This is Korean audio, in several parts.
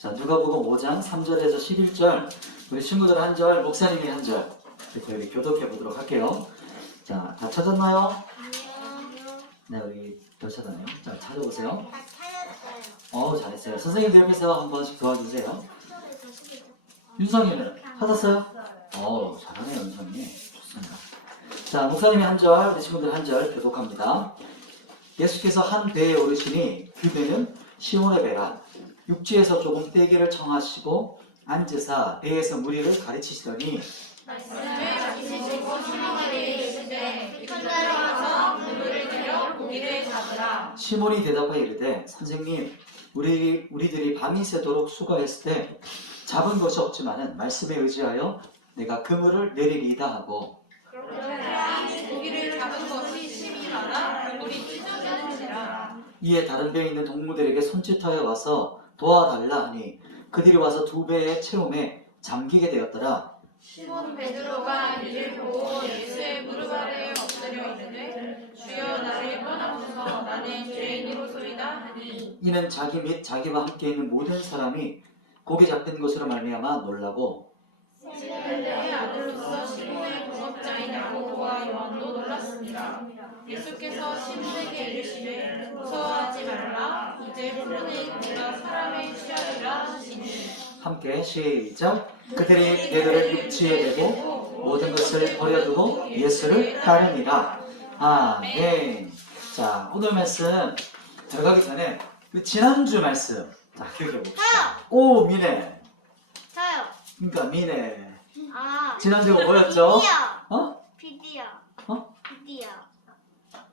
자, 누가복음 5장 3절에서 11절, 우리 친구들 한 절, 목사님이 한 절, 이렇게 우리 교독해 보도록 할게요. 자, 다 찾았나요? 네, 우리 더 찾았나요? 자, 찾아보세요. 다 찾았어요. 잘했어요. 선생님들 옆에서 한 번씩 도와주세요. 윤성이는 찾았어요? 잘하네요, 윤성이. 좋습니다. 자, 목사님이 한 절, 우리 친구들 한 절 교독합니다. 예수께서 한 배에 오르시니 그 배는 시몬의 배라. 육지에서 조금 떼기를 청하시고 앉으사 배에서 무리를 가르치시더니 말씀을 가르치시고 시몬에게 이르시되 깊은 데로 가서 그물을 내려 고기를 잡으라. 시몬이 대답하여 이르되 선생님 우리들이 밤이 새도록 수고했을 때 잡은 것이 없지만은 말씀에 의지하여 내가 그물을 내리리이다 하고 그러나 고기를 잡은 것이 심이 많아 그물이 찢어지는지라. 이에 다른 배에 있는 동무들에게 손짓하여 와서 도와달라 하니 그들이 와서 두 배의 채움에 잠기게 되었더라. 시몬 베드로가 이를 보고 예수의 무릎 아래에 엎드려 이르되 주여 나를 떠나소서 나는 죄인이로소이다 하니 이는 자기 및 자기와 함께 있는 모든 사람이 고기 잡힌 것으로 말미암아 놀라고 세례의 아들로서 시몬의 동업자이냐고 보아 요한도 놀랐습니다. 예수께서 시몬에게 이르시되 무서워하지 말라 이제 풀어낸 내가 사람의 취하리라 하시니 함께 시작. 그들이 배들을 육지에 대고 모든 것을 버려두고 예수를 따르니라. 아멘. 자, 오늘 말씀 들어가기 전에 그 지난주 말씀 기억해 봅시다. 오, 미네. 저요. 그러니까 미네. 지난주가 뭐였죠? 비디오. 어? 비디오.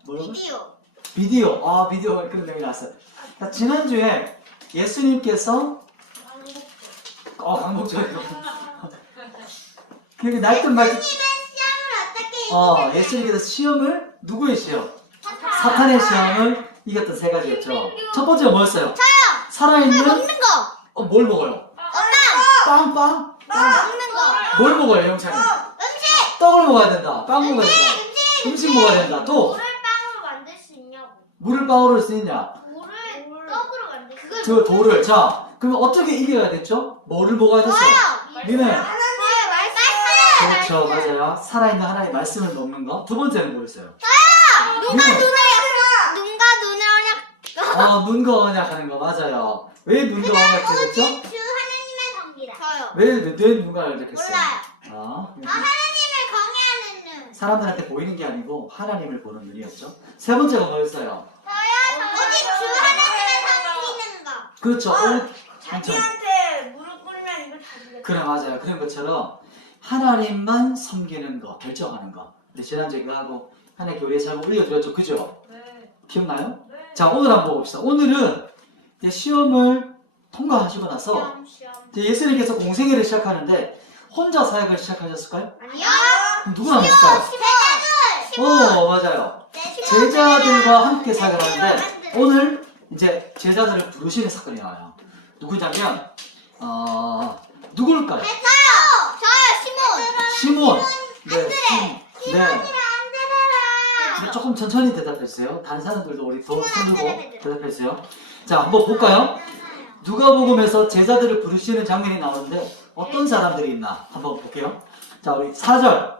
뭐라고? 비디오. 비디오. 비디오 그런 내용이 나왔어요. 자, 지난주에 예수님께서 강복적이고 그게 날뜬 말 시험을 어떻게 예수님께서 시험을 누구의 시험? 사탄의 시험을 이겼던 세 가지였죠. 첫 번째가 뭐였어요? 살아있는 먹는 거. 뭘 먹어요? 빵. 먹는 거. 뭘 먹어요, 영찬이? 음식. 떡을 먹어야 된다. 빵 먹어야 된다. 음식 먹어야 된다. 또 물을 빵으로 만들 수 있냐고. 물을 빵으로 쓸 수 있냐? 물을 떡으로 만들 수 저 돌을. 자, 그러면 어떻게 이겨야 됐죠? 뭐를 먹어야 됐어요? 니네. 말씀. 그렇죠, 맞아요. 살아있는 하나님의 말씀을 먹는 거. 두 번째는 뭐였어요? 눈과 눈을 눈과 언약하는 거 맞아요. 왜 눈과 언약했죠? 주 하나님의 성기라. 저요. 왜 눈과 언약했어요? 몰라요. 하나님을 경외하는 눈. 사람들한테 보이는 게 아니고 하나님을 보는 눈이었죠. 세 번째가 뭐였어요? 오직 주 하나님을 섬기는 거. 그렇죠. 자기한테 무릎 꿇으면 이거 다 주겠다. 그래, 맞아요. 그런 것처럼 하나님만 섬기는 거, 결정하는 거. 우리 지난주에 그거 하고 하나님 교회에 잘 올려드렸죠. 그죠? 네. 기억나요? 자, 오늘 한번 봅시다. 오늘은 이제 시험을 통과하시고 나서 이제 예수님께서 공생애를 시작하는데 혼자 사역을 시작하셨을까요? 아니요. 그럼 누구랑 했을까요? 맞아요. 제자들과 함께 사역을 하는데 오늘 이제 제자들을 부르시는 사건이 나와요. 누구냐면 누굴까요? 저요. 시몬. 네, 조금 천천히 대답해주세요. 다른 사람들도 우리 더 손들고 대답해주세요. 자, 한번 볼까요? 누가복음에서 제자들을 부르시는 장면이 나오는데 어떤 사람들이 있나 한번 볼게요. 자, 우리 4절.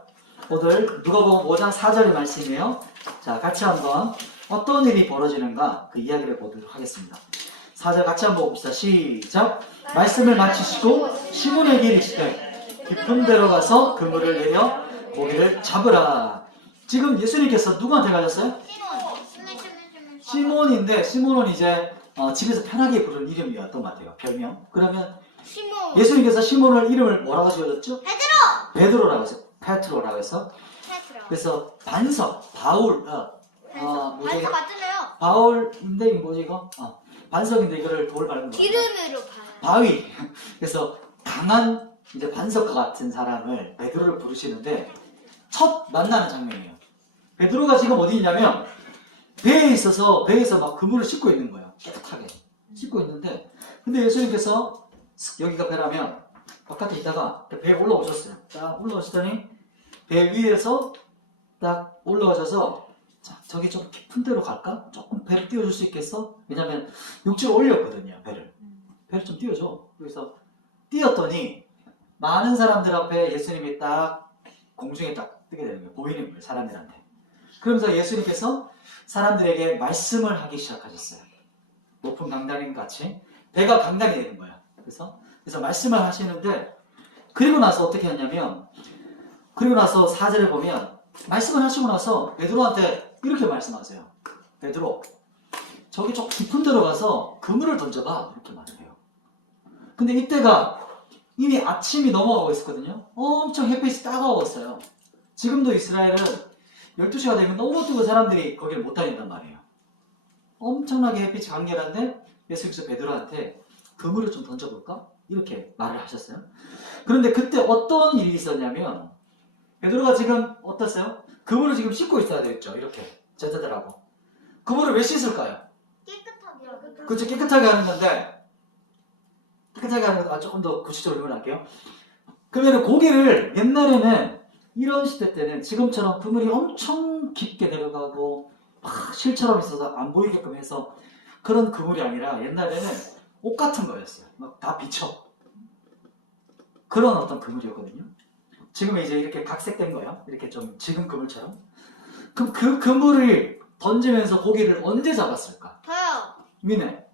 오늘 누가복음 5장 4절의 말씀이에요. 자, 같이 한번 어떤 일이 벌어지는가 그 이야기를 보도록 하겠습니다. 4절 같이 한번 봅시다. 시작. 말씀을 마치시고 시몬에게 이르시되 깊은 데로 가서 그물을 내려 고기를 잡으라. 지금 예수님께서 누구한테 가셨어요? 시몬인데 시몬은 이제 집에서 편하게 부르는 이름이었던 것 같아요. 별명. 그러면 예수님께서 시몬을 이름을 뭐라고 지어줬죠? 베드로라고 해서 페트로라고 해서 그래서 반석, 바울 반석 같으네요. 바울인데 이거 뭐지 이거? 반석인데 이거를 돌 밟는 거예요. 기름으로 봐요. 바위. 그래서 강한 이제 반석과 같은 사람을 베드로를 부르시는데 첫 만나는 장면이에요. 베드로가 지금 어디 있냐면 배에 있어서 배에서 막 그물을 씻고 있는 거예요. 깨끗하게 씻고 있는데 근데 예수님께서 여기가 배라면 바깥에 있다가 배에 올라오셨어요. 딱 올라오시더니 배 위에서 딱 올라오셔서 자, 저기 좀 깊은 데로 갈까? 조금 배를 띄워줄 수 있겠어? 왜냐면 육지로 올렸거든요. 배를 배를 좀 띄워줘. 그래서 띄었더니 많은 사람들 앞에 예수님이 딱 공중에 딱 뜨게 되는 거예요. 보이는 거예요, 사람들한테. 그러면서 예수님께서 사람들에게 말씀을 하기 시작하셨어요. 높은 강단 같이 배가 강단이 되는 거예요. 그래서 말씀을 하시는데, 그리고 나서 어떻게 하냐면, 그리고 나서 4절에 보면 말씀을 하시고 나서 베드로한테 이렇게 말씀하세요. 베드로, 저기 좀 깊은 데로 가서 그물을 던져봐, 이렇게 말을 해요. 근데 이때가 이미 아침이 넘어가고 있었거든요. 엄청 햇빛이 따가웠어요. 지금도 이스라엘은 12시가 되면 너무 뜨고 사람들이 거기를 못 다닌단 말이에요. 엄청나게 햇빛이 강렬한데 예수님께서 베드로한테 그물을 좀 던져볼까? 이렇게 말을 하셨어요. 그런데 그때 어떤 일이 있었냐면, 베드로가 지금 어땠어요? 그물을 지금 씻고 있어야 되겠죠. 이렇게 제자들하고. 그물을 왜 씻을까요? 깨끗하게. 그렇죠. 깨끗하게 하는 건데, 깨끗하게 하는 건 조금 더 구체적으로 설명할게요. 그러면 고기를 옛날에는 이런 시대 때는 지금처럼 그물이 엄청 깊게 내려가고 막 실처럼 있어서 안 보이게끔 해서 그런 그물이 아니라 옛날에는 옷 같은 거였어요. 막 다 비쳐. 그런 어떤 그물이었거든요. 지금은 이제 이렇게 각색된 거예요. 이렇게 좀 지금 그물처럼. 그럼 그 그물을 던지면서 고기를 언제 잡았을까? 저요. 미네.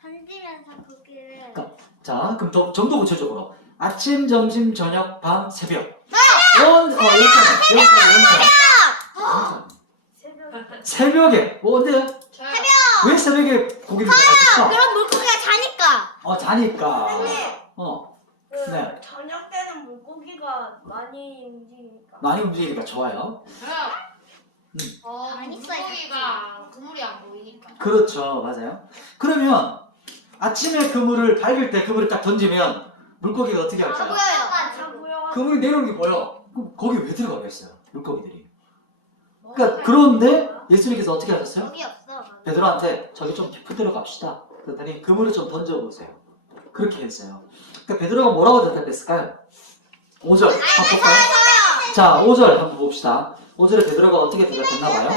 던지면서 고기를. 자, 그럼 좀 더 구체적으로. 아침, 점심, 저녁, 밤, 새벽. 여기잖아. 새벽에. 언제요? 저요. 왜 새벽에 고기를 잡았을까? 그럼 물고기가 자니까. 자니까. 선생님, 그 네. 저녁 때는 물고기가 많이 움직이니까. 많이 움직이니까 좋아요. 저요. 많이 물고기가 그물이 안 보이니까. 그렇죠. 맞아요. 그러면 아침에 그물을 밝을 때 그물을 딱 던지면 물고기가 어떻게 할까요? 자고요. 그물이 내려오는 게 보여. 그럼 거기 왜 들어가겠어요? 물고기들이. 그러니까 그런데 예수님께서 어떻게 하셨어요? 여기 없어. 베드로한테 저기 좀 깊은 데로 갑시다. 그랬더니 그물을 좀 던져보세요. 그렇게 했어요. 그러니까 베드로가 뭐라고 대답했을까요? 5절 한번 볼까요? 자, 5절 한번 봅시다. 5절에 베드로가 어떻게 대답했나봐요.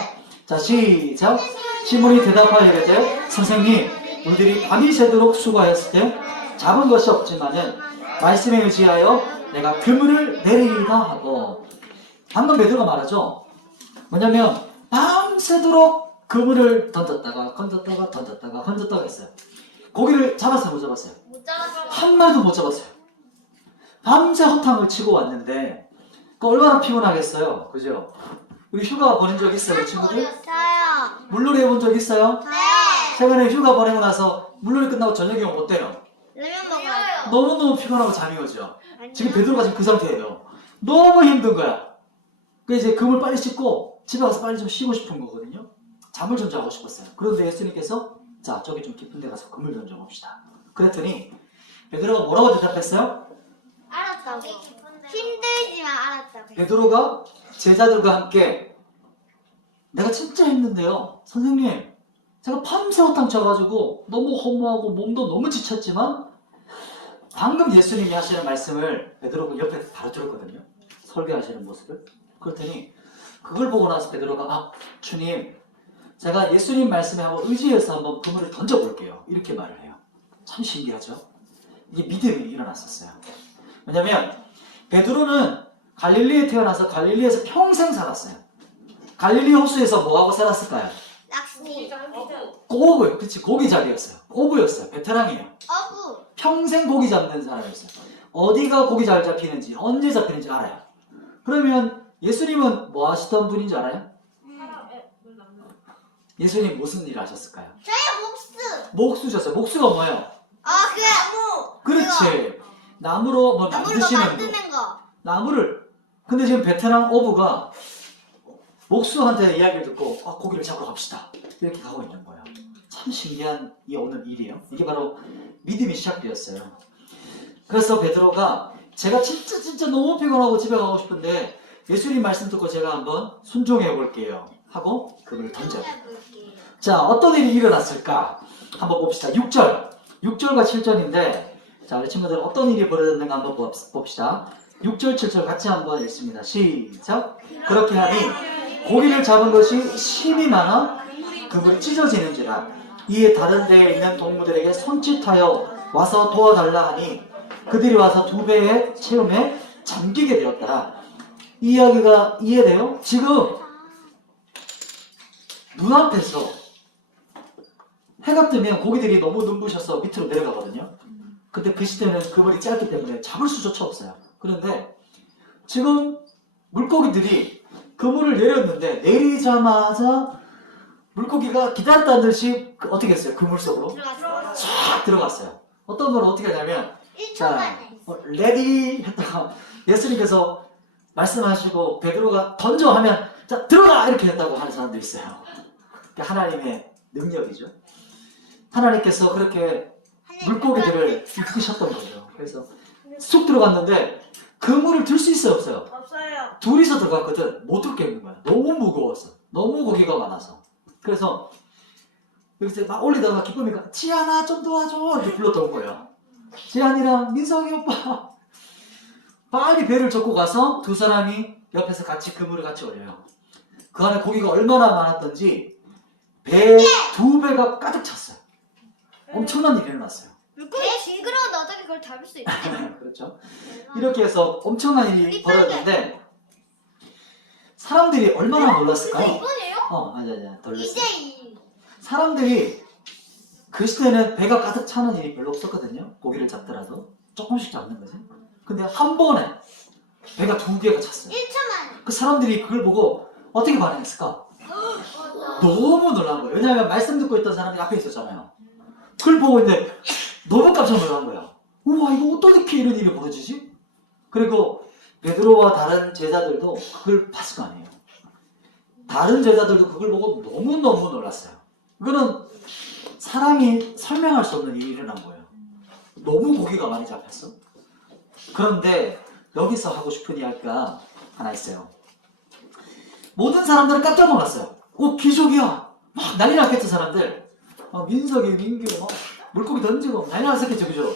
자, 시작. 시몬이 대답하여 이르되 선생님, 우리들이 밤이 새도록 수고하였을 때 잡은 것이 없지만은 말씀에 의지하여 내가 그물을 내리리다 하고, 방금 베드로가 말하죠. 뭐냐면 밤새도록 그물을 던졌다가 했어요. 고기를 잡았어요, 못 잡았어요? 못 잡았어. 한 마리도 못 잡았어요. 밤새 허탕을 치고 왔는데 그 얼마나 피곤하겠어요, 그죠? 우리 휴가 보낸 적 있어요, 친구들? 저요. 물놀이 해본 적 있어요? 네. 최근에 휴가 보내고 나서 물놀이 끝나고 저녁에 오면 어때요? 라면 먹어요. 너무너무 피곤하고 잠이 오죠. 지금 베드로가 지금 그 상태예요. 너무 힘든 거야. 그 이제 그물 빨리 씻고 집에 가서 빨리 좀 쉬고 싶은 거거든요. 잠을 좀 자고 싶었어요. 그런데 예수님께서 자, 저기 좀 깊은 데 가서 그물 던져봅시다. 그랬더니 베드로가 뭐라고 대답했어요? 알았다고. 힘들지만 알았다고. 베드로가 제자들과 함께 내가 진짜 힘든데요. 선생님, 제가 밤새 허탕 쳐가지고 너무 허무하고 몸도 너무 지쳤지만 방금 예수님이 하시는 말씀을 베드로가 옆에 바로 들었거든요. 설교하시는 모습을. 그랬더니 그걸 보고 나서 베드로가 주님, 제가 예수님 말씀에 한번 의지해서 한번 그물을 던져볼게요. 이렇게 말을 해요. 참 신기하죠? 이게 믿음이 일어났었어요. 왜냐면 베드로는 갈릴리에 태어나서 갈릴리에서 평생 살았어요. 갈릴리 호수에서 뭐하고 살았을까요? 낚시. 어부, 그치, 고기잡이였어요. 어부였어요. 베테랑이에요. 어부. 평생 고기 잡는 사람이었어요. 어디가 고기 잘 잡히는지, 언제 잡히는지 알아요. 그러면 예수님은 뭐 하시던 분인지 알아요? 예수님 무슨 일 하셨을까요? 저희 목수. 목수셨어요. 목수가 뭐예요? 그 나무. 그렇지. 나무로 뭐 나무로 만드시는 거. 만드는 거. 나무를. 근데 지금 베테랑 어부가 목수한테 이야기를 듣고 고기를 잡으러 갑시다. 이렇게 가고 있는 거예요. 참 신기한 이 오늘 일이에요. 이게 바로 믿음이 시작되었어요. 그래서 베드로가 제가 진짜 너무 피곤하고 집에 가고 싶은데 예수님 말씀 듣고 제가 한번 순종해 볼게요 하고 그걸 던져요. 자, 어떤 일이 일어났을까? 한번 봅시다. 6절과 7절인데 자, 우리 친구들 어떤 일이 벌어졌는가 한번 봅시다. 6절, 7절 같이 한번 읽습니다. 시작. 그렇게 하니 고기를 잡은 것이 심이 많아 그물이 찢어지는지라 이에 다른 데에 있는 동무들에게 손짓하여 와서 도와달라 하니 그들이 와서 2배의 체험에 잠기게 되었더라. 이 이야기가 이해돼요? 지금 눈앞에서 해가 뜨면 고기들이 너무 눈부셔서 밑으로 내려가거든요. 근데 그 시대는 그물이 짧기 때문에 잡을 수조차 없어요. 그런데 지금 물고기들이 그물을 내렸는데 내리자마자 물고기가 기다렸다는 듯이 어떻게 했어요? 그물 속으로 쫙 들어갔어요. 어떤 분은 어떻게 하냐면 1초 자, 만에. 레디 했다가 예수님께서 말씀하시고 베드로가 던져 하면 자 들어가 이렇게 했다고 하는 사람도 있어요. 그게 하나님의 능력이죠. 하나님께서 그렇게 물고기들을 이끄셨던 거죠. 그래서 쑥 들어갔는데 그물을 들 수 있어요, 없어요? 없어요. 둘이서 들어갔거든. 못 들겠는 거야. 너무 무거웠어. 너무 고기가 많아서. 그래서 여기서 막 올리다가 기쁨이가 지안아 좀 도와줘 이렇게 불렀던 거예요. 지안이랑 민석이 오빠 빨리 배를 접고 가서 두 사람이 옆에서 같이 그물을 같이 올려요. 그 안에 고기가 얼마나 많았던지 배 2배가 가득 찼어요. 엄청난 일이 일어났어요. 물고기 징그러운데 어떻게 그걸 잡을 수 있지? 그렇죠. 이렇게 해서 엄청난 일이 벌어졌는데 사람들이 얼마나 놀랐을까요? 이번이에요? 맞아 놀랐어요. 이제 이 사람들이 그 시대는 배가 가득 차는 일이 별로 없었거든요. 고기를 잡더라도 조금씩 잡는 거지. 근데 한 번에 배가 2개가 찼어요. 1초 만에. 그 사람들이 그걸 보고 어떻게 반응했을까? 너무 놀란 거예요. 왜냐하면 말씀 듣고 있던 사람이 앞에 있었잖아요. 그걸 보고 있는데 너무 깜짝 놀란 거야. 우와 이거 어떻게 이런 일이 벌어지지? 그리고 베드로와 다른 제자들도 그걸 봤을 거 아니에요. 다른 제자들도 그걸 보고 너무너무 놀랐어요. 이거는 사람이 설명할 수 없는 일이 일어난 거예요. 너무 고기가 많이 잡혔어. 그런데 여기서 하고 싶은 이야기가 하나 있어요. 모든 사람들은 깜짝 놀랐어요. 기적이야. 막 난리 났겠죠 사람들. 민석이, 민규 막 물고기 던지고 난리 났었겠죠, 그죠?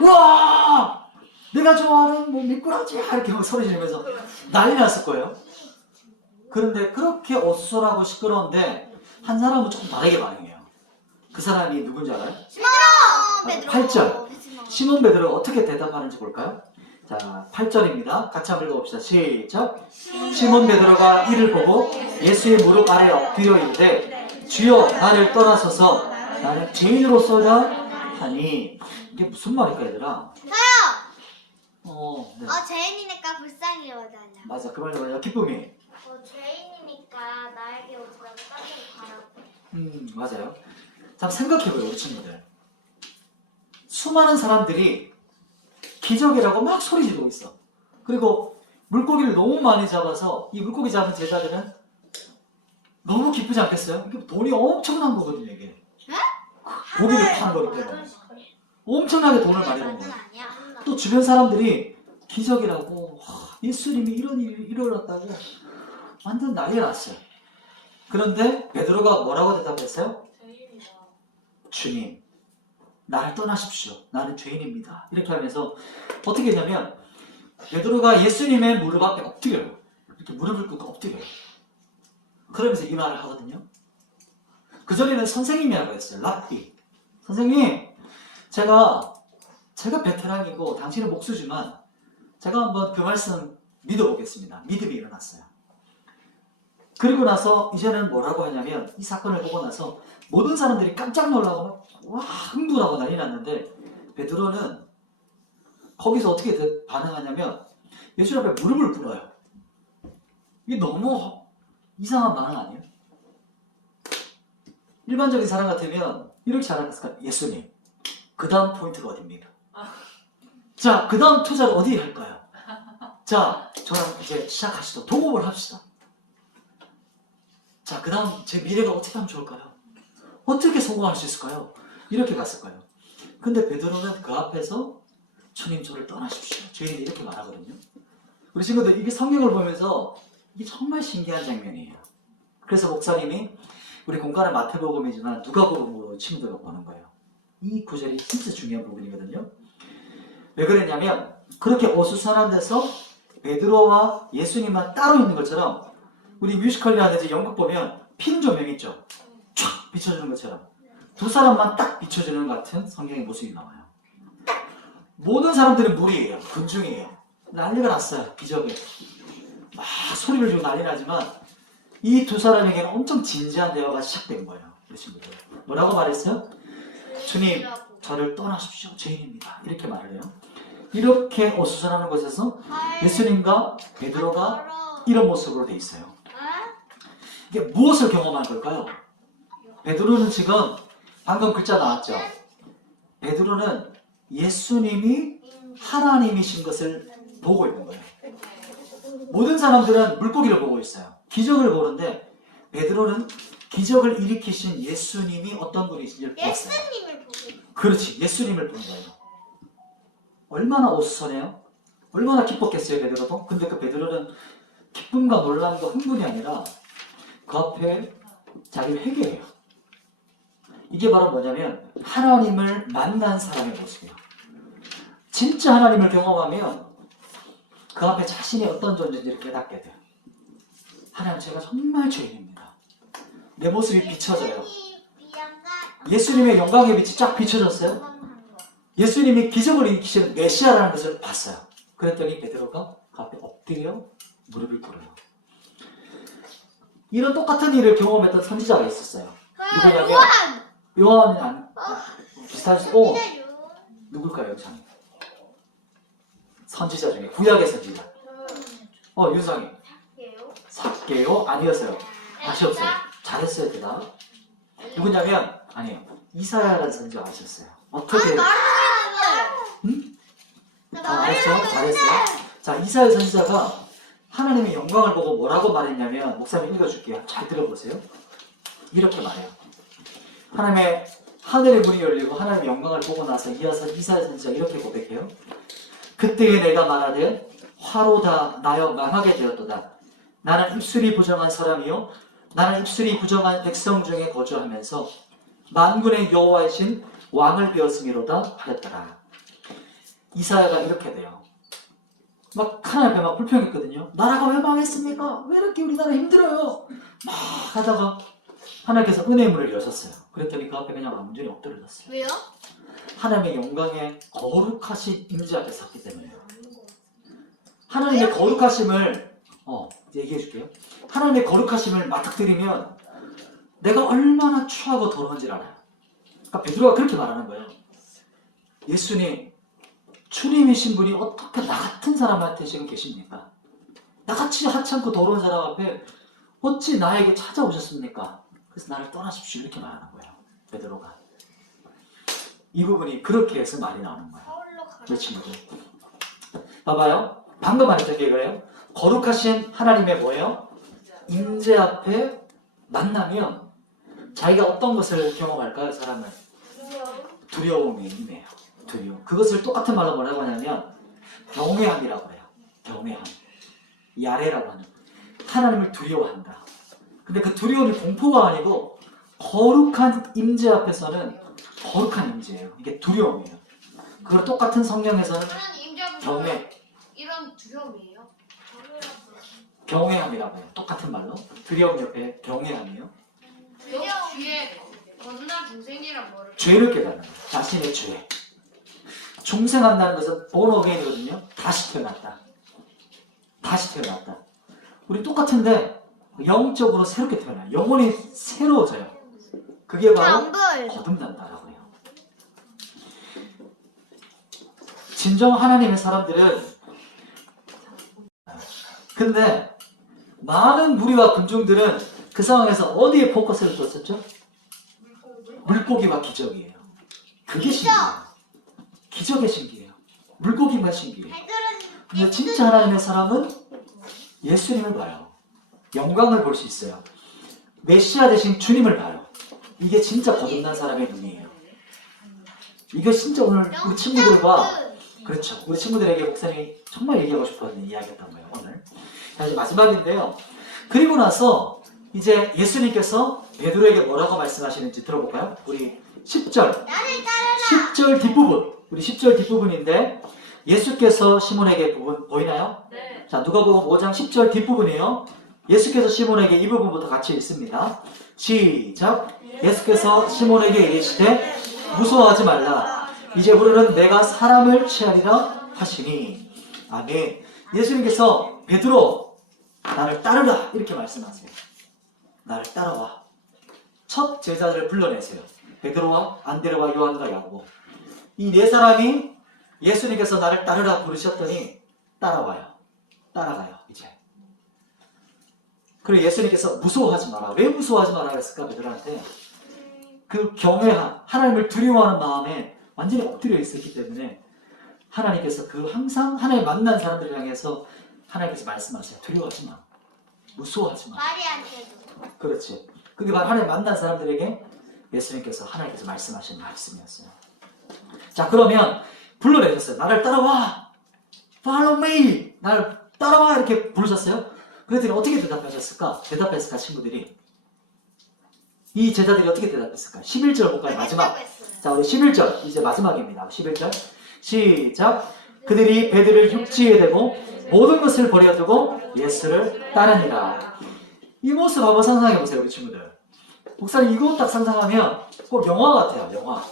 우와! 내가 좋아하는 뭐 미꾸라지 이렇게 막 소리 지르면서 난리 났을 거예요. 그런데 그렇게 어수선하고 시끄러운데 한 사람은 조금 다르게 반응해요. 그 사람이 누군지 알아요? 베드로. 8절. 시몬 베드로가 어떻게 대답하는지 볼까요? 자, 8절입니다. 같이 한번 읽어봅시다. 시작. 시몬 베드로가 이를 보고 예수의 무릎 아래 엎드려 이르되 주여 나를 떠나소서 나는 죄인으로서다 하니 이게 무슨 말일까 얘들아? 네. 죄인이니까 불쌍히 여자냐. 맞아 그 말이 뭐야? 기쁨이. 죄인이니까 나에게 오지 말고 딴 데로 가라고. 맞아요. 참 생각해봐요 우리 친구들. 수많은 사람들이 기적이라고 막 소리 지르고 있어. 그리고 물고기를 너무 많이 잡아서 이 물고기 잡은 제자들은 너무 기쁘지 않겠어요? 이게 돈이 엄청난 거거든요 이게. 고기를 파는 거기 때문에 엄청나게 돈을 많이 버는 거예요. 또 주변 사람들이 기적이라고 예수님이 이런 일이 일어났다고 완전 난리 났어요. 그런데 베드로가 뭐라고 대답했어요? 주님 나를 떠나십시오. 나는 죄인입니다. 이렇게 하면서 어떻게 했냐면 베드로가 예수님의 무릎 앞에 엎드려요. 이렇게 무릎을 꿇고 엎드려요. 그러면서 이 말을 하거든요. 그전에는 선생님이라고 했어요. 랍비. 선생님 제가 베테랑이고 당신은 목수지만 제가 한번 그 말씀 믿어보겠습니다. 믿음이 일어났어요. 그리고 나서 이제는 뭐라고 하냐면 이 사건을 보고 나서 모든 사람들이 깜짝 놀라고 와 흥분하고 난리 났는데 베드로는 거기서 어떻게 반응하냐면 예수 앞에 무릎을 꿇어요. 이게 너무 이상한 반응 아니에요? 일반적인 사람 같으면 이렇게 잘하겠을까? 예수님 그 다음 포인트가 어딥니까? 자, 그 다음 투자를 어디에 할까요? 자, 저랑 이제 시작하시죠. 동업을 합시다. 자, 그 다음 제 미래가 어떻게 하면 좋을까요? 어떻게 성공할 수 있을까요? 이렇게 갔을 거예요. 근데 베드로는 그 앞에서 주님 저를 떠나십시오. 죄인이 이렇게 말하거든요. 우리 친구들 이게 성경을 보면서 이게 정말 신기한 장면이에요. 그래서 목사님이 우리 공간은 마태복음이지만 누가복음으로 친구들과 보는 거예요. 이 구절이 진짜 중요한 부분이거든요. 왜 그랬냐면 그렇게 어수선한 데서 베드로와 예수님만 따로 있는 것처럼 우리 뮤지컬이라든지 연극 보면 핀 조명 있죠? 촥 비춰주는 것처럼 두 사람만 딱 비춰주는 같은 성경의 모습이 나와요. 모든 사람들은 무리예요. 군중이에요. 난리가 났어요. 기적에. 막 소리를 지르고 난리 나지만 이 두 사람에게는 엄청 진지한 대화가 시작된 거예요. 이 친구들. 뭐라고 말했어요? 주님, 저를 떠나십시오. 죄인입니다. 이렇게 말을 해요. 이렇게 어수선하는 곳에서 예수님과 베드로가 이런 모습으로 돼 있어요. 이게 무엇을 경험한 걸까요? 베드로는 지금 방금 글자 나왔죠? 베드로는 예수님이 하나님이신 것을 보고 있는 거예요. 모든 사람들은 물고기를 보고 있어요. 기적을 보는데 베드로는 기적을 일으키신 예수님이 어떤 분이신지를 봤어요. 예수님을 보고 있어요. 그렇지, 예수님을 본 거예요. 얼마나 어수선해요? 얼마나 기뻤겠어요, 베드로도? 근데 그 베드로는 기쁨과 놀람과 흥분이 아니라 그 앞에 자기를 회개해요. 이게 바로 뭐냐면 하나님을 만난 사람의 모습이에요. 진짜 하나님을 경험하면 그 앞에 자신이 어떤 존재인지를 깨닫게 돼요. 하나님, 제가 정말 죄인입니다. 내 모습이 비춰져요. 예수님의 영광의 빛이 쫙 비춰졌어요. 예수님이 기적을 일으키시는 메시아라는 것을 봤어요. 그랬더니 베드로가 그 앞에 엎드려 무릎을 꿇어요. 이런 똑같은 일을 경험했던 선지자가 있었어요. 누구냐면 요한이 비슷하지? 누굴까요, 여창이? 선지자 중에 구약의 선지자. 윤상이. 삭개요? 아니었어요. 다시 없어요. 잘했어요, 대답. 누구냐면 아니에요. 이사야라는 선지자가 있었어요. 어떻게? 응? 알았어? 잘했어요. 자, 이사야 선지자가 하나님의 영광을 보고 뭐라고 말했냐면, 목사님 읽어줄게요. 잘 들어보세요. 이렇게 말해요. 하나님의 하늘의 문이 열리고 하나님의 영광을 보고 나서 이어서 이사야 선지자가 이렇게 고백해요. 그때에 내가 말하되 화로다 나여 망하게 되었도다. 나는 입술이 부정한 사람이요 나는 입술이 부정한 백성 중에 거주하면서 만군의 여호와이신 왕을 배웠음이로다 하였더라. 이사야가 이렇게 돼요. 막 하나님 앞에 막 불평했거든요. 나라가 왜 망했습니까? 왜 이렇게 우리나라 힘들어요? 막 하다가 하나님께서 은혜의 문을 여셨어요. 그랬더니 그 앞에 그냥 완전히 엎드려졌어요. 왜요? 하나님의 영광의 거룩하신 임재 앞에 섰기 때문에요. 하나님의 거룩하심을 얘기해 줄게요. 하나님의 거룩하심을 맞닥뜨리면 내가 얼마나 추하고 더러운지 알아요. 그러니까 베드로가 그렇게 말하는 거예요. 예수님, 주님이신 분이 어떻게 나 같은 사람한테 지금 계십니까? 나같이 하찮고 더러운 사람 앞에 어찌 나에게 찾아오셨습니까? 그래서 나를 떠나십시오. 이렇게 말하는 거예요. 베드로가. 이 부분이 그렇게 해서 말이 나오는 거예요. 내 친구들. 봐봐요. 방금 말했던 게 그래요. 거룩하신 하나님의 뭐예요? 임재 앞에 만나면 자기가 어떤 것을 경험할까요? 사람은 두려움이 임해요. 두려움. 그것을 똑같은 말로 뭐라고 하냐면 경외함이라고 해요. 경외함. 야레라고 하는. 하나님을 두려워한다. 근데 그 두려움이 공포가 아니고 거룩한 임재 앞에서는 거룩한 임재예요. 이게 두려움이에요. 그걸 똑같은 성경에서는 경외, 이런 두려움이에요. 경외함이라고 해요. 똑같은 말로. 두려움 옆에 경외함이에요. 뒤에 거듭난 중생이란 뭐를? 죄를 깨닫는 거예요. 자신의 죄. 중생한다는 것은 born again이거든요. 다시 태어났다. 다시 태어났다. 우리 똑같은데 영적으로 새롭게 태어나요. 영혼이 새로워져요. 그게 바로 거듭난다라고 해요. 진정 하나님의 사람들은 근데 많은 무리와 군중들은 그 상황에서 어디에 포커스를 뒀었죠? 물고기와 기적이에요. 그게 신기해요. 기적의 신기해요. 물고기만 신기해요. 근데 진짜 하나님의 사람은 예수님을 봐요. 영광을 볼 수 있어요. 메시아 대신 주님을 봐요. 이게 진짜 거듭난 사람의 눈이에요. 이게 진짜 오늘 우리 친구들과 그렇죠. 우리 친구들에게 목사님이 정말 얘기하고 싶었던 이야기였던 거예요. 오늘. 자, 이제 마지막인데요. 그리고 나서 이제 예수님께서 베드로에게 뭐라고 말씀하시는지 들어볼까요? 우리 10절 뒷부분. 우리 10절 뒷부분인데 예수께서 시몬에게 부분 보이나요? 네. 자, 누가복음 5장 10절 뒷부분이에요. 예수께서 시몬에게 이 부분부터 같이 읽습니다. 시작. 예수께서 시몬에게 이르시되 무서워하지 말라. 이제부터는 내가 사람을 취하리라 하시니. 아멘. 예수님께서 베드로 나를 따르라 이렇게 말씀하세요. 나를 따라와. 첫 제자들을 불러내세요. 베드로와 안드레와 요한과 야고보. 이 네 사람이 예수님께서 나를 따르라 부르셨더니 따라와요. 따라가요. 이제. 그리고 예수님께서 무서워하지 마라. 왜 무서워하지 마라 했을까 베드로한테? 그 경외한 하나님을 두려워하는 마음에 완전히 엎드려 있었기 때문에 하나님께서 그 항상 하나님 만난 사람들을 향해서 하나님께서 말씀하세요. 두려워하지 마. 무서워하지 마. 말이 안 돼도. 그렇지. 그게 바로 하나님 만난 사람들에게 예수님께서 하나님께서 말씀하신 말씀이었어요. 자, 그러면 불러내셨어요. 나를 따라와. Follow me. 나를 따라와 이렇게 부르셨어요. 그랬더니 어떻게 대답하셨을까? 대답했을까 친구들이? 이 제자들이 어떻게 대답했을까? 11절 볼까요? 마지막. 자, 우리 11절 이제 마지막입니다. 11절 시작. 그들이 배들을 육지에 대고 모든 것을 버려두고 예수를 따르니라. 이 모습 한번 상상해보세요 우리 친구들. 목사님 이거 딱 상상하면 꼭 영화 같아요. 영화.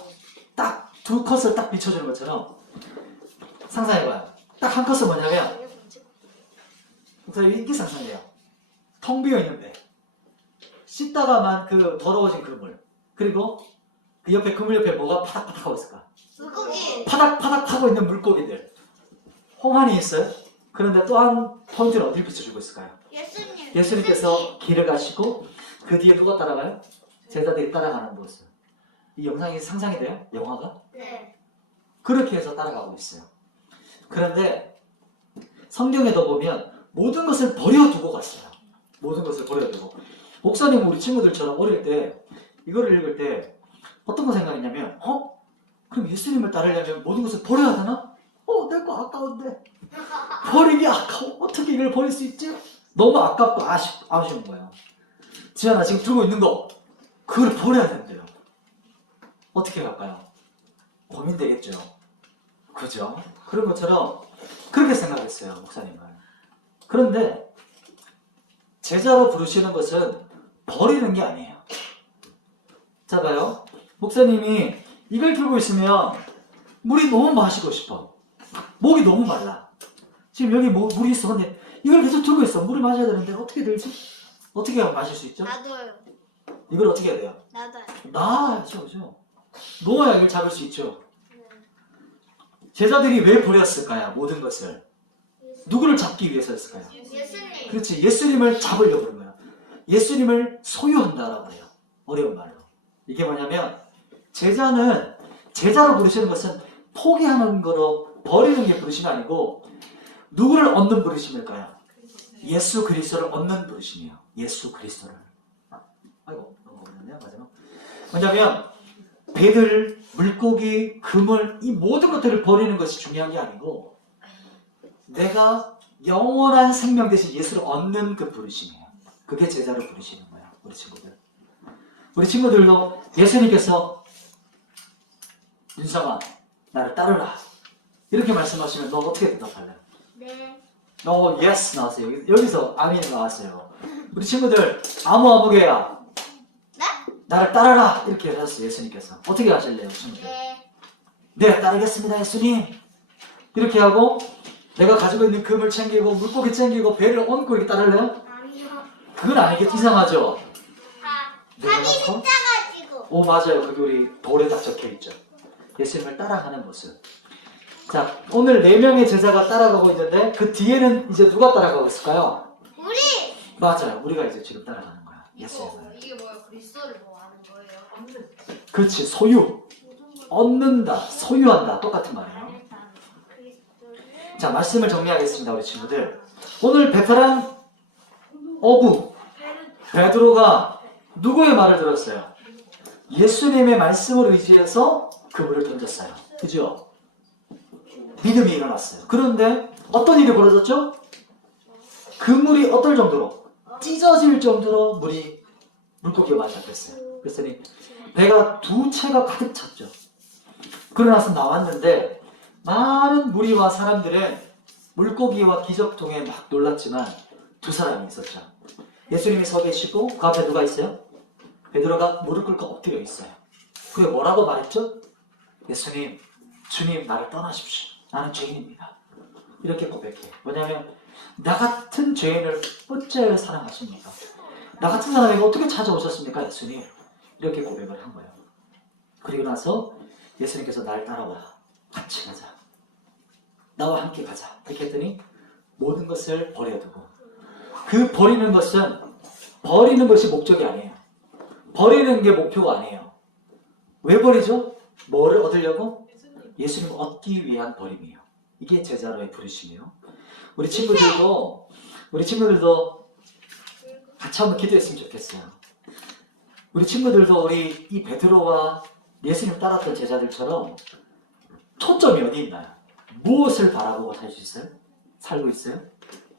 딱 두 컷을 딱 비춰주는 것처럼 상상해봐요. 딱 한 컷은 뭐냐면 목사님 이렇게 상상해요. 텅 비어있는 배, 씻다가만 그 더러워진 그물, 그리고 그 옆에 그물 옆에 뭐가 파닥파닥 하고 있을까? 물고기. 파닥파닥 하고 있는 물고기들. 홍한이 있어요. 그런데 또 한 포인트를 어디를 비춰주고 있을까요? 예수님. 예수님께서 길을 가시고 그 뒤에 누가 따라가요? 제자들이 따라가는 모습. 이 영상이 상상이 돼요? 영화가? 네. 그렇게 해서 따라가고 있어요. 그런데 성경에도 보면 모든 것을 버려두고 갔어요. 모든 것을 버려두고. 목사님 우리 친구들처럼 어릴 때 이거를 읽을 때 어떤 거 생각했냐면 그럼 예수님을 따르려면 모든 것을 버려야 되나? 내 거 아까운데 버리기 아까워. 어떻게 이걸 버릴 수 있지? 너무 아깝고 아쉬운 거예요. 지안아 지금 들고 있는 거 그걸 버려야 된대요. 어떻게 할까요? 고민되겠죠. 그죠? 그런 것처럼 그렇게 생각했어요 목사님은. 그런데 제자로 부르시는 것은 버리는 게 아니에요. 자 봐요. 목사님이 이걸 들고 있으면 물이 너무 마시고 싶어. 목이 너무 말라. 지금 여기 물이 있어. 근데 이걸 계속 들고 있어. 물을 마셔야 되는데 어떻게 들지? 어떻게 하면 마실 수 있죠? 나도요. 이걸 어떻게 해야 돼요? 나도요. 놔야죠. 그죠? 놓아야 이걸 잡을 수 있죠. 네. 제자들이 왜 버렸을까요? 모든 것을. 누구를 잡기 위해서였을까요? 예수님. 그렇지. 예수님을 잡으려고 그런 거야. 예수님을 소유한다라고 해요. 어려운 말로. 이게 뭐냐면 제자는 제자로 부르시는 것은 포기하는 거로 버리는 게 부르심이 아니고 누구를 얻는 부르심일까요? 예수 그리스도를 얻는 부르심이에요. 예수 그리스도를. 아이고 너무 어렵네요. 마지막. 뭐냐면 배들, 물고기, 그물 이 모든 것들을 버리는 것이 중요한 게 아니고 내가 영원한 생명 대신 예수를 얻는 그 부르심이에요. 그게 제자로 부르시는 거예요. 우리 친구들. 우리 친구들도 예수님께서 윤성아 나를 따르라 이렇게 말씀하시면 너 어떻게 대답할래요? 네. 예스 나왔어요. 여기서 아멘이 나왔어요. 우리 친구들 아무개야 네? 나를 따르라 이렇게 하셨어요. 예수님께서 어떻게 하실래요? 친구들? 네 따르겠습니다 예수님 이렇게 하고 내가 가지고 있는 금을 챙기고 물고기 챙기고 배를 얹고 이렇게 따를래요? 아니요. 그건 아니겠지. 이상하죠? 자기 진짜가지고. 오 맞아요. 그게 우리 돌에 다 적혀있죠. 예수님을 따라가는 모습. 자 오늘 4명의 제자가 따라가고 있는데 그 뒤에는 이제 누가 따라가고 있을까요? 우리. 맞아요. 우리가 이제 지금 따라가는 거야. 예수님을. 이게 뭐야? 그리스도를 뭐 하는 거예요? 그렇지. 소유. 얻는다. 소유한다. 똑같은 말이에요. 자 말씀을 정리하겠습니다. 우리 친구들. 오늘 베테랑 어부 베드로가 누구의 말을 들었어요? 예수님의 말씀을 의지해서 그물을 던졌어요. 그죠? 믿음이 일어났어요. 그런데 어떤 일이 벌어졌죠? 그물이 어떨 정도로? 찢어질 정도로 물고기가 많이 잡혔어요. 그랬더니 배가 2채가 가득 찼죠. 그러나서 나왔는데 많은 무리와 사람들은 물고기와 기적통에 막 놀랐지만 2사람이 있었죠. 예수님이 서 계시고 그 앞에 누가 있어요? 베드로가 무릎 꿇고 엎드려 있어요. 그게 뭐라고 말했죠? 예수님 주님 나를 떠나십시오. 나는 죄인입니다. 이렇게 고백해. 뭐냐면 나 같은 죄인을 어째 사랑하십니까? 나 같은 사람에게 어떻게 찾아오셨습니까? 예수님. 이렇게 고백을 한 거예요. 그리고 나서 예수님께서 날 따라와. 같이 가자. 나와 함께 가자. 이렇게 했더니 모든 것을 버려두고, 그 버리는 것이 목적이 아니에요. 버리는 게 목표가 아니에요. 왜 버리죠? 뭐를 얻으려고? 예수님을 얻기 위한 버림이에요. 이게 제자로의 부르심이에요. 우리 친구들도 같이 한번 기도했으면 좋겠어요. 우리 친구들도 우리 이 베드로와 예수님 따랐던 제자들처럼 초점이 어디 있나요? 무엇을 바라보고 살 수 있어요? 살고 있어요?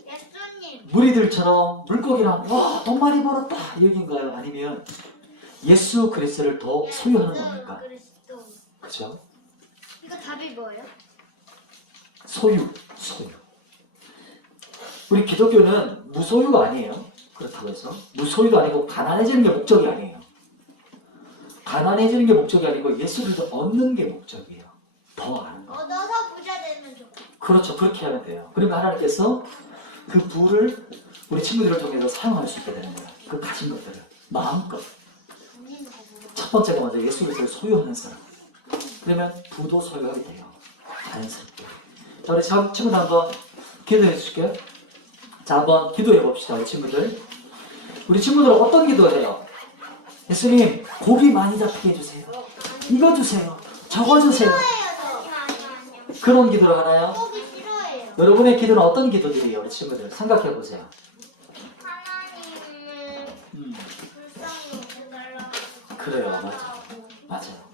예수님. 무리들처럼 물고기랑 와, 돈 많이 벌었다 이 얘기인가요? 아니면 예수 그리스도를 더 소유하는 겁니까? 그리스도. 그렇죠? 이거 답이 뭐예요? 소유. 우리 기독교는 무소유가 아니에요. 그렇다고 해서 무소유도 아니고 가난해지는 게 목적이 아니에요. 가난해지는 게 목적이 아니고 예수를 더 얻는 게 목적이에요. 더 아는 거. 얻어서 부자 되면 좋겠다. 그렇죠. 그렇게 하면 돼요. 그러면 하나님께서 그 부를 우리 친구들을 통해서 사용할 수 있게 되는 거예요. 그 가진 것들을 마음껏. 첫 번째가 먼저 예수 그리스도를 소유하는 사람. 그러면 부도 소유하게 돼요. 자연스럽게. 자, 우리 친구들 한번 기도해 주실게요. 자, 한번 기도해 봅시다. 우리 친구들. 우리 친구들은 어떤 기도해요? 예수님, 고기 많이 잡히게 해주세요. 이거 주세요. 저거 주세요. 아니요. 그런 기도를 하나요? 고기 싫어해요. 여러분의 기도는 어떤 기도들이에요? 우리 친구들 생각해 보세요. 하나님을 불쌍히 여겨달라고. 그래요. 맞아요.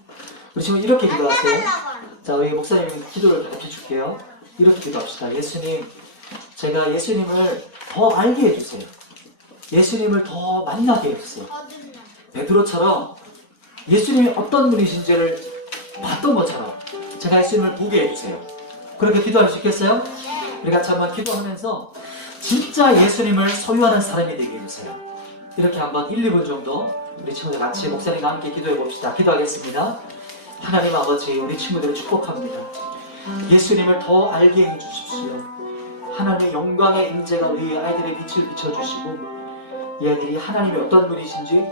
우리 지금 이렇게 기도하세요. 달라고 하는. 자, 우리 목사님이 기도를 가르쳐 줄게요. 이렇게 기도합시다. 예수님, 제가 예수님을 더 알게 해주세요. 예수님을 더 만나게 해주세요. 거듭나. 베드로처럼 예수님이 어떤 분이신지를 봤던 것처럼 제가 예수님을 보게 해주세요. 그렇게 기도할 수 있겠어요? 네. 우리 같이 한번 기도하면서 진짜 예수님을 소유하는 사람이 되게 해주세요. 이렇게 한번 1, 2분 정도 우리 친구들 같이 목사님과 함께 기도해 봅시다. 기도하겠습니다. 하나님 아버지, 우리 친구들을 축복합니다. 예수님을 더 알게 해주십시오. 하나님의 영광의 임재가 우리 아이들의 빛을 비춰주시고, 이 아이들이 하나님이 어떤 분이신지,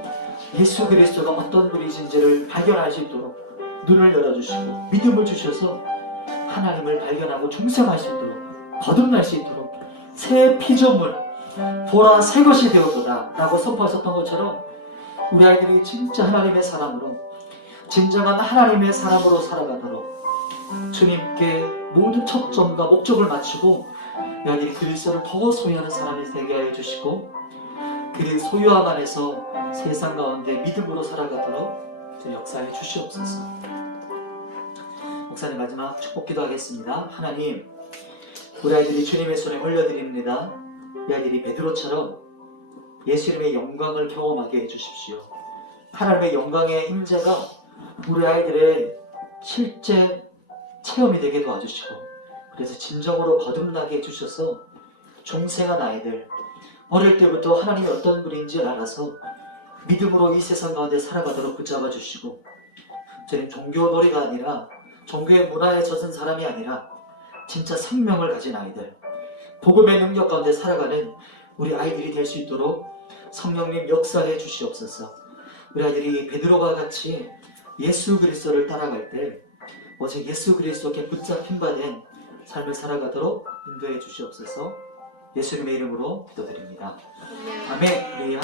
예수 그리스도가 어떤 분이신지를 발견할 수 있도록 눈을 열어주시고 믿음을 주셔서 하나님을 발견하고 중생할 수 있도록, 거듭날 수 있도록 새 피조물, 보라 새 것이 되었도다 라고 선포하셨던 것처럼 우리 아이들이 진짜 하나님의 사람으로, 진정한 하나님의 사람으로 살아가도록 주님께 모든 초점과 목적을 맞추고 여기 그리스도를 더 소유하는 사람이 되게 하여 주시고, 그 소유함 안에서 세상 가운데 믿음으로 살아가도록 주 역사해 주시옵소서. 목사님 마지막 축복 기도하겠습니다. 하나님, 우리 아이들이 주님의 손에 올려드립니다. 우리 아이들이 베드로처럼 예수님의 영광을 경험하게 해주십시오. 하나님의 영광의 임재가 우리 아이들의 실제 체험이 되게 도와주시고, 그래서 진정으로 거듭나게 해주셔서 중생한 아이들, 어릴 때부터 하나님이 어떤 분인지 알아서 믿음으로 이 세상 가운데 살아가도록 붙잡아 주시고, 저는 종교놀이가 아니라, 종교의 문화에 젖은 사람이 아니라 진짜 생명을 가진 아이들, 복음의 능력 가운데 살아가는 우리 아이들이 될 수 있도록 성령님 역사해 주시옵소서. 우리 아이들이 베드로가 같이 예수 그리스도를 따라갈 때 오직 예수 그리스도께 붙잡힌 바 된 삶을 살아가도록 인도해 주시옵소서. 예수님의 이름으로 기도드립니다. 아멘. 우리 하나님